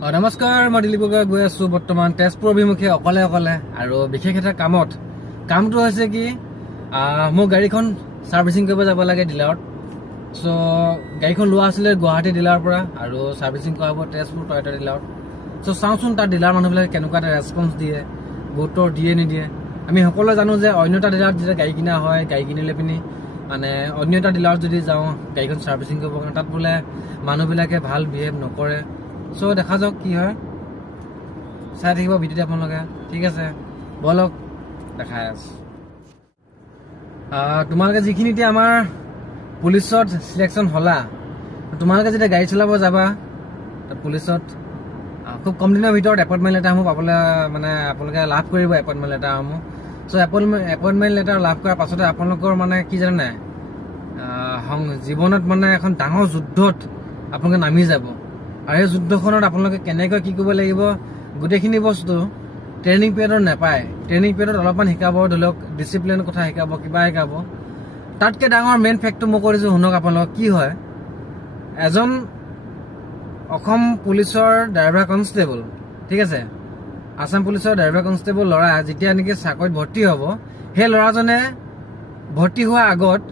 নমস্কাৰ, মই দিলীপ গগৈ গৈ আছোঁ বৰ্তমান তেজপুৰ অভিমুখে অকলে আৰু বিশেষ এটা কামটো হৈছে কি মোৰ গাড়ীখন ছাৰ্ভিচিং কৰিব যাব লাগে ডিলাৰত। চ' গাড়ীখন লোৱা আছিলে গুৱাহাটী ডিলাৰৰ পৰা আৰু ছাৰ্ভিচিং কৰাব তেজপুৰ টয়টা ডিলাৰত। চ' চাওঁচোন তাত ডিলাৰ মানুহবিলাকে কেনেকুৱা এটা ৰেছপন্স দিয়ে, গুৰুত্ব দিয়ে নিদিয়ে। আমি সকলোৱে জানো যে অন্য এটা ডিলাৰত যেতিয়া গাড়ী কিনা হয়, গাড়ী কিনি লৈ পিনি মানে অন্য এটা ডিলাৰত যদি যাওঁ গাড়ীখন ছাৰ্ভিচিং কৰিব কাৰণে, তাত বোলে মানুহবিলাকে ভাল বিহেভ নকৰে। চ' দেখা যাওক কি হয়, চাই থাকিব ভিডিঅ'টো আপোনালোকে। ঠিক আছে, বলক দেখাই আছোঁ। তোমালোকে যিখিনি এতিয়া আমাৰ পুলিচত চিলেকশ্যন হ'লা, তোমালোকে যেতিয়া গাড়ী চলাব যাবা তাত পুলিচত খুব কম দিনৰ ভিতৰত এপইণ্টমেণ্ট লেটাৰসমূহ পাবলৈ মানে আপোনালোকে লাভ কৰিব এপইণ্টমেণ্ট লেটাৰসমূহ। চ' এপইণ্টমেণ্ট লেটাৰ লাভ কৰাৰ পাছতে আপোনালোকৰ মানে কি জানে নাই, জীৱনত মানে এখন ডাঙৰ যুদ্ধত আপোনালোকে নামি যাব। আৰু সেই যুদ্ধখনত আপোনালোকে কেনেকৈ কি কৰিব লাগিব, গোটেইখিনি বস্তু ট্ৰেইনিং পিৰিয়ডত নাপায়। ট্ৰেইনিং পিৰিয়ডত অলপমান শিকাব, ধৰি লওক ডিচিপ্লিনৰ কথা শিকাব, কিবা শিকাব। তাতকৈ ডাঙৰ মেইন ফেক্টটো মই কৈ দিছোঁ, শুনক আপোনালোক। কি হয়, এজন অসম পুলিচৰ ড্ৰাইভাৰ কনষ্টেবল, ঠিক আছে, আছাম পুলিচৰ ড্ৰাইভাৰ কনষ্টেবল ল'ৰা যেতিয়া নেকি চাকৰিত ভৰ্তি হ'ব, সেই ল'ৰাজনে ভৰ্তি হোৱাৰ আগত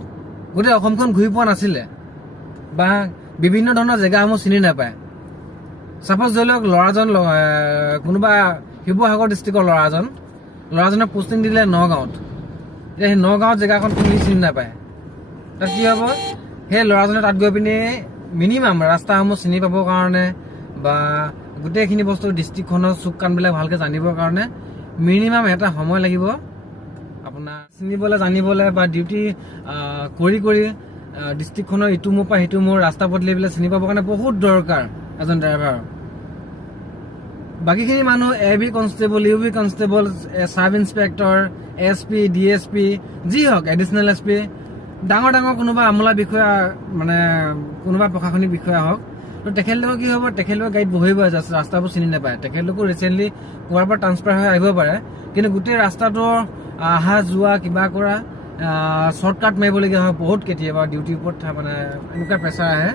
গোটেই অসমখন ঘূৰি পোৱা নাছিলে বা বিভিন্ন ধৰণৰ জেগাসমূহ চিনি নাপায়। ছাপ'জ ধৰি লওক ল'ৰাজন কোনোবা শিৱসাগৰ ডিষ্ট্ৰিক্টৰ ল'ৰাজনে পোষ্টিং দিলে নগাঁৱত। এতিয়া সেই নগাঁৱত জেগাখন কোনো চিনি নাপায়। তাত কি হ'ব, সেই ল'ৰাজনে তাত গৈ পিনি মিনিমাম ৰাস্তাসমূহ চিনি পাবৰ কাৰণে বা গোটেইখিনি বস্তু ডিষ্ট্ৰিক্টখনৰ চুক কাণবিলাক ভালকৈ জানিবৰ কাৰণে মিনিমাম এটা সময় লাগিব আপোনাৰ চিনিবলৈ, জানিবলৈ বা ডিউটি কৰি ডিষ্ট্ৰিক্টখনৰ ইটো মূৰ পৰা সিটো মূৰ ৰাস্তা পদূলিবিলাক চিনি পাবৰ কাৰণে বহুত দৰকাৰ এজন ড্ৰাইভাৰৰ। বাকীখিনি মানুহ AB constable, UB constable, sub inspector, SP, DSP, যি হওক, এডিচনেল SP, ডাঙৰ কোনোবা আমোলা বিষয়া মানে কোনোবা প্ৰশাসনিক বিষয়া হওক, তো তেখেতলোকৰ কি হ'ব, তেখেতলোকৰ গাড়ীত বহিব, ৰাস্তাবোৰ চিনি নাপায়। তেখেতলোকো ৰিচেণ্টলি ক'ৰবাৰ পৰা ট্ৰান্সফাৰ হৈ আহিব পাৰে, কিন্তু গোটেই ৰাস্তাটোৰ অহা যোৱা কিবা কৰা শ্বৰ্টকাট মাৰিবলগীয়া হয় বহুত কেতিয়াবা। ডিউটিৰ ওপৰত মানে এনেকুৱা প্ৰেছাৰ আহে,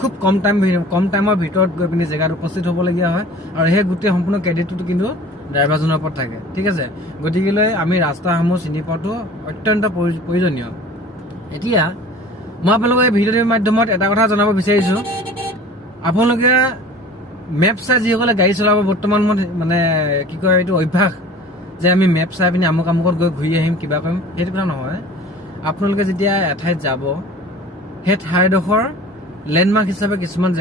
খুব কম টাইমৰ ভিতৰত গৈ পিনি জেগাত উপস্থিত হ'বলগীয়া হয়। আৰু সেই গোটেই সম্পূৰ্ণ ক্ৰেডিটটো কিন্তু ড্ৰাইভাৰজনৰ ওপৰত থাকে। ঠিক আছে, গতিকেলৈ আমি ৰাস্তাসমূহ চিনি পোৱাটো অত্যন্ত প্ৰয়োজনীয়। এতিয়া মই আপোনালোকক এই ভিডিঅ'টোৰ মাধ্যমত এটা কথা জনাব বিচাৰিছোঁ, আপোনালোকে মেপ চাই যিসকলে গাড়ী চলাব বৰ্তমান মানে কি কয়, এইটো অভ্যাস যে আমি মেপ চাই পিনি আমুকত গৈ ঘূৰি আহিম, কিবা কৰিম, সেইটো কথা নহয়। আপোনালোকে যেতিয়া এঠাইত যাব, সেই ঠাইডোখৰ লেণ্ডমাৰ্ক হিচাপে কিছুমান জেগা